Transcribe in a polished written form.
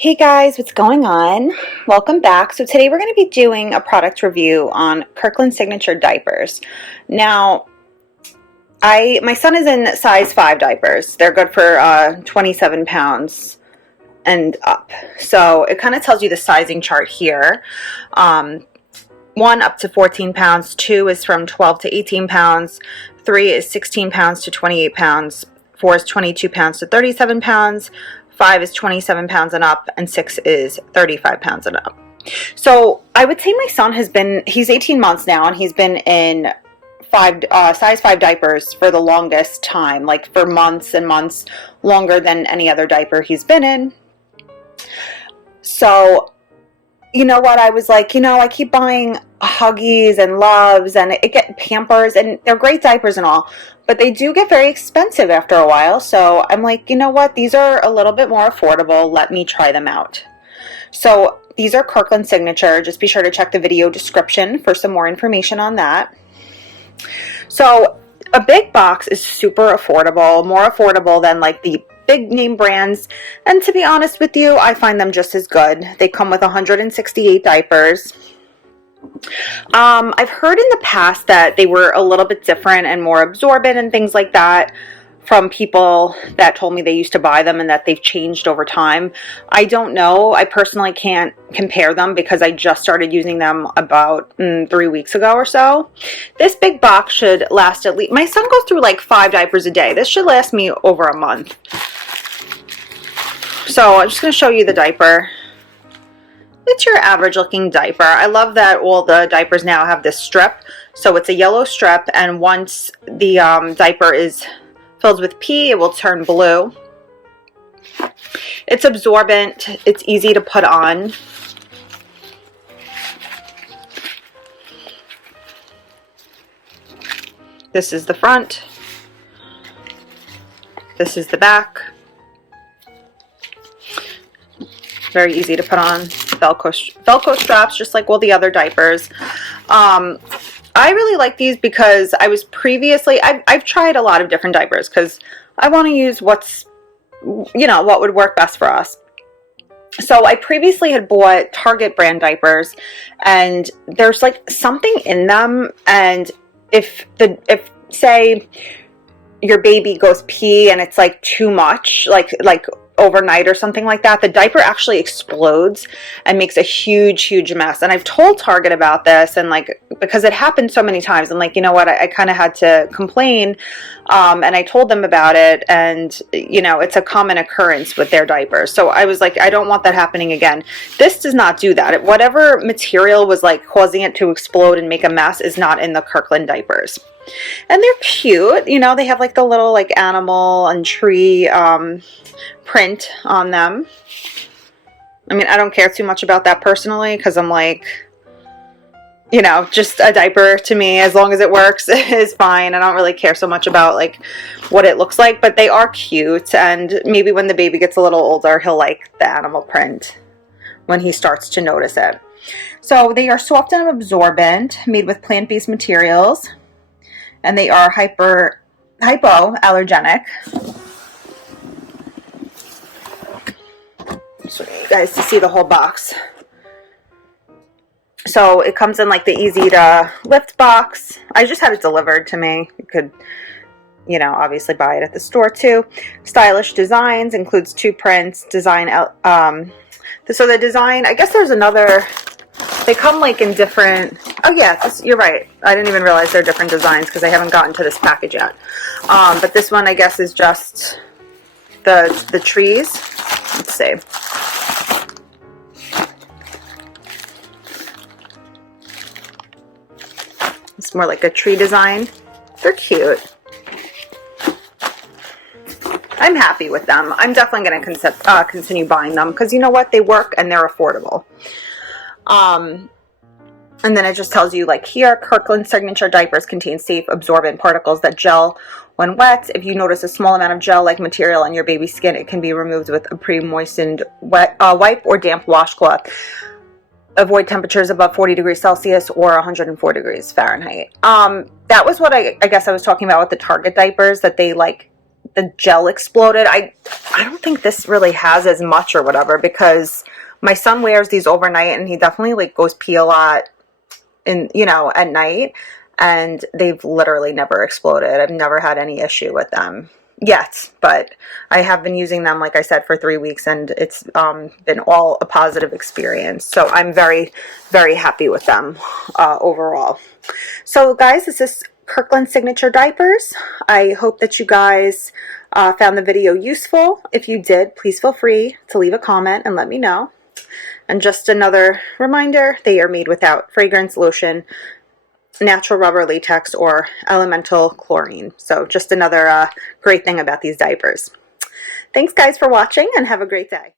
Hey guys, what's going on? Welcome back. So today we're going to be doing a product review on Kirkland Signature Diapers. Now, my son is in size 5 diapers. They're good for 27 pounds and up. So it kind of tells you the sizing chart here. 1 up to 14 pounds, 2 is from 12 to 18 pounds, 3 is 16 pounds to 28 pounds, 4 is 22 pounds to 37 pounds, 5 is 27 pounds and up, and 6 is 35 pounds and up. So I would say my son he's 18 months now, and he's been in size 5 diapers for the longest time, like for months and months, longer than any other diaper he's been in. So, you know what, I was like, I keep buying Huggies and Loves and it get Pampers, and they're great diapers and all, but they do get very expensive after a while. So I'm like, you know what, these are a little bit more affordable. Let me try them out. So these are Kirkland Signature. Just be sure to check the video description for some more information on that. So a big box is super affordable, more affordable than like the big name brands, and to be honest with you, I find them just as good. They come with 168 diapers. I've heard in the past that they were a little bit different and more absorbent and things like that from people that told me they used to buy them and that they've changed over time. I don't know. I personally can't compare them because I just started using them about 3 weeks ago or so. This big box should last at least, my son goes through like 5 diapers a day. This should last me over a month. So I'm just going to show you the diaper. It's your average looking diaper. I love that all the diapers now have this strip. So it's a yellow strip, and once the diaper is filled with pee, it will turn blue. It's absorbent. It's easy to put on. This is the front. This is the back. Very easy to put on. Velcro straps, just like all the other diapers. I really like these because I was previously, I've tried a lot of different diapers because I want to use what would work best for us. So I previously had bought Target brand diapers, and there's like something in them, and if say your baby goes pee and it's like too much, like overnight or something like that, the diaper actually explodes and makes a huge mess. And I've told Target about this, and like, because it happened so many times, I'm like, you know what, I kind of had to complain, and I told them about it, and it's a common occurrence with their diapers. So I was like, I don't want that happening again. This does not do that. Whatever material was like causing it to explode and make a mess is not in the Kirkland diapers. And they're cute, they have like the little like animal and tree print on them. I mean, I don't care too much about that personally, because I'm like, just a diaper to me, as long as it works, is fine. I don't really care so much about like what it looks like, but they are cute, and maybe when the baby gets a little older, he'll like the animal print when he starts to notice it. So they are soft and absorbent, made with plant-based materials, and they are hypoallergenic. So you guys to see the whole box. So it comes in like the easy to lift box. I just had it delivered to me. You could, obviously buy it at the store too. Stylish designs, includes 2 prints. So the design, I guess there's another, they come like in different, oh yeah, you're right. I didn't even realize they're different designs because I haven't gotten to this package yet. But this one, I guess, is just the trees. Let's see. It's more like a tree design. They're cute. I'm happy with them. I'm definitely going to continue buying them because you know what? They work and they're affordable. And then it just tells you, like here, Kirkland Signature Diapers contain safe absorbent particles that gel when wet. If you notice a small amount of gel-like material on your baby's skin, it can be removed with a pre-moistened wipe or damp washcloth. Avoid temperatures above 40 degrees Celsius or 104 degrees Fahrenheit. That was what I guess I was talking about with the Target diapers, that they the gel exploded. I don't think this really has as much or whatever, because my son wears these overnight and he definitely like goes pee a lot in, you know, at night, and they've literally never exploded. I've never had any issue with them yet, but I have been using them, like I said, for 3 weeks, and it's been all a positive experience. So I'm very, very happy with them overall. So guys, this is Kirkland Signature Diapers. I hope that you guys found the video useful. If you did, please feel free to leave a comment and let me know. And just another reminder, they are made without fragrance, lotion, natural rubber, latex, or elemental chlorine. So just another great thing about these diapers. Thanks guys for watching, and have a great day.